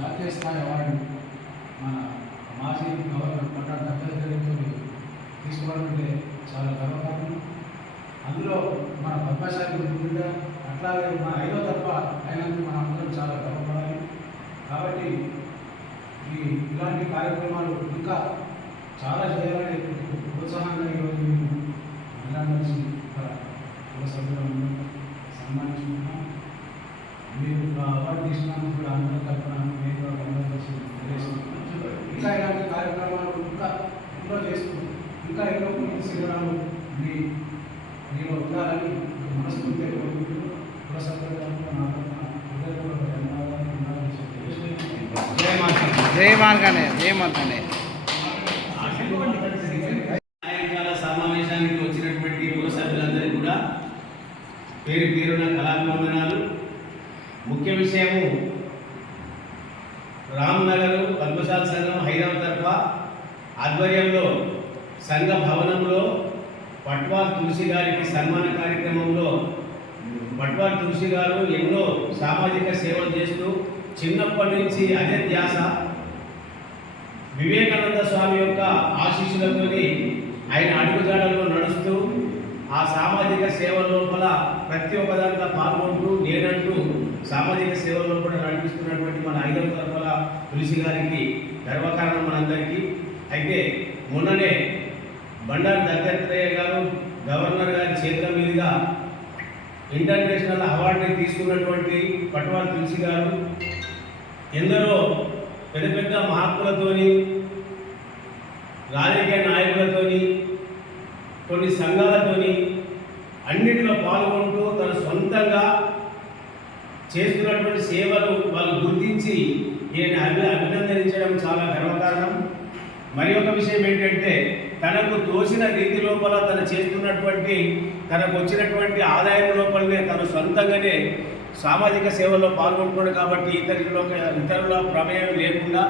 జాతీయ స్థాయి అవార్డు మన మాజీ గవర్నర్ పట్టాభి దత్తాత్రేయతో తీసుకోవడం అంటే చాలా గర్వకారణం. అందులో మన పద్మశాలి బిడ్డ అట్లాగే మన 5వ తరఫ అయినందుకు మనం అందరం చాలా గర్వపడాలి. కాబట్టి ఇలాంటి కార్యక్రమాలు ఇంకా చాలా చేయాలని ప్రోత్సాహంగా ఈరోజు మేము మహిళా కలిసి కుల సభ్యులను సన్మానించుకుంటున్నాం. మీరు అవార్డు తీసుకున్నందుకు కూడా అందరూ తరఫున మేము కూడా అందరూ కలిసి ఇంకా ఇలాంటి కార్యక్రమాలు ఇంకా ఎన్నో చేస్తున్నాం. ఇంకా ఎన్నో కొన్ని శిబిరాలు మీలో ఉండాలని మనస్ఫూర్తిగా కోరుకుంటూ కుల సభ్యుల తరఫున నా తరఫున హృదయపూర్వక ధన్యవాదాలు జై మార్గానే జై మార్గానే. సాయంకాల సమావేశానికి వచ్చినటువంటి కుల సభ్యులందరికీ కూడా పేరు పేరున కళాభివందనాలు. ముఖ్య విషయము రామ్నగర్ పద్మశాల సంఘం హైదరాబాద్ తరఫ ఆధ్వర్యంలో సంఘ భవనంలో పట్వాల్ తులసి గారికి సన్మాన కార్యక్రమంలో పట్వాల్ తులసి గారు ఎన్నో సామాజిక సేవలు చేస్తూ చిన్నప్పటి నుంచి అదే ధ్యాస వివేకానంద స్వామి యొక్క ఆశీస్సులతో ఆయన అడుగుజాడల్లో నడుస్తూ ఆ సామాజిక సేవల లోపల ప్రతి ఒక్క దాంట్లో పాల్గొంటూ నేనంటూ సామాజిక సేవల్లో కూడా నడిపిస్తున్నటువంటి మన 5వ తరఫల తులసి గారికి గర్వకారణం మనందరికీ. అయితే మొన్ననే బండారు దత్తాత్రేయ గారు గవర్నర్ గారి చేతుల మీదుగా ఇంటర్నేషనల్ అవార్డుని తీసుకున్నటువంటి పట్వాల్ తులసి గారు ఎందరో పెద్ద పెద్ద మహాత్ములతోని రాజకీయ నాయకులతోని కొన్ని సంఘాలతోని అన్నింటిలో పాల్గొంటూ తన సొంతంగా చేస్తున్నటువంటి సేవలు వాళ్ళు గుర్తించి ఈయన అభినందించడం చాలా గర్వకారణం. మరి ఒక విషయం ఏంటంటే తనకు తోసిన రీతి లోపల తను చేస్తున్నటువంటి తనకు వచ్చినటువంటి ఆదాయం లోపలనే తను సొంతంగానే సామాజిక సేవల్లో పాల్గొంటున్నాడు. కాబట్టి ఇతరుల ప్రమేయం లేకుండా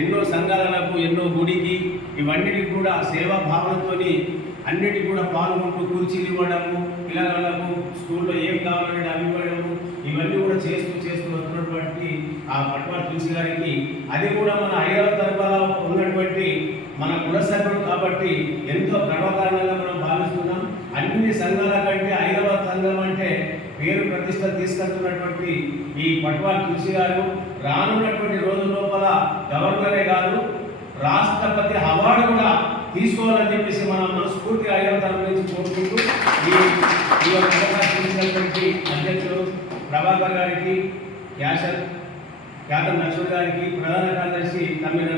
ఎన్నో సంఘాలకు ఎన్నో గుడికి ఇవన్నిటికి కూడా సేవా భావనతో అన్నిటికీ కూడా పాల్గొంటూ కుర్చీలు ఇవ్వడము, పిల్లలకు స్కూల్లో ఏం కావాలని అవి ఇవ్వడము, ఇవన్నీ కూడా చేస్తూ వస్తున్నటువంటి ఆ పట్వాల్ తులసి గారికి అది కూడా మన 5వ తరఫలో ఉన్నటువంటి మన కుల సభ్యుడు కాబట్టి ఎంతో గర్వకారణంగా మనం భావిస్తున్నాం. అన్ని సంఘాల కంటే 5వ సంఘం అంటే పేరు ప్రతిష్ట తీసుకొస్తున్నటువంటి ఈ పట్వాల్ తులసి గారు రానున్నటువంటి రోజుల లోపల గవర్నరే గారు రాష్ట్రపతి అవార్డు కూడా తీసుకోవాలని చెప్పేసి మనం మనస్ఫూర్తిగా 5వ తరఫు నుంచి కోరుకుంటూ ఈ అధ్యక్షుడు ప్రభాకర్ గారికి, క్యాప్టెన్ లక్ష్మణ్ గారికి, ప్రధాన కార్యదర్శి తమ్మిన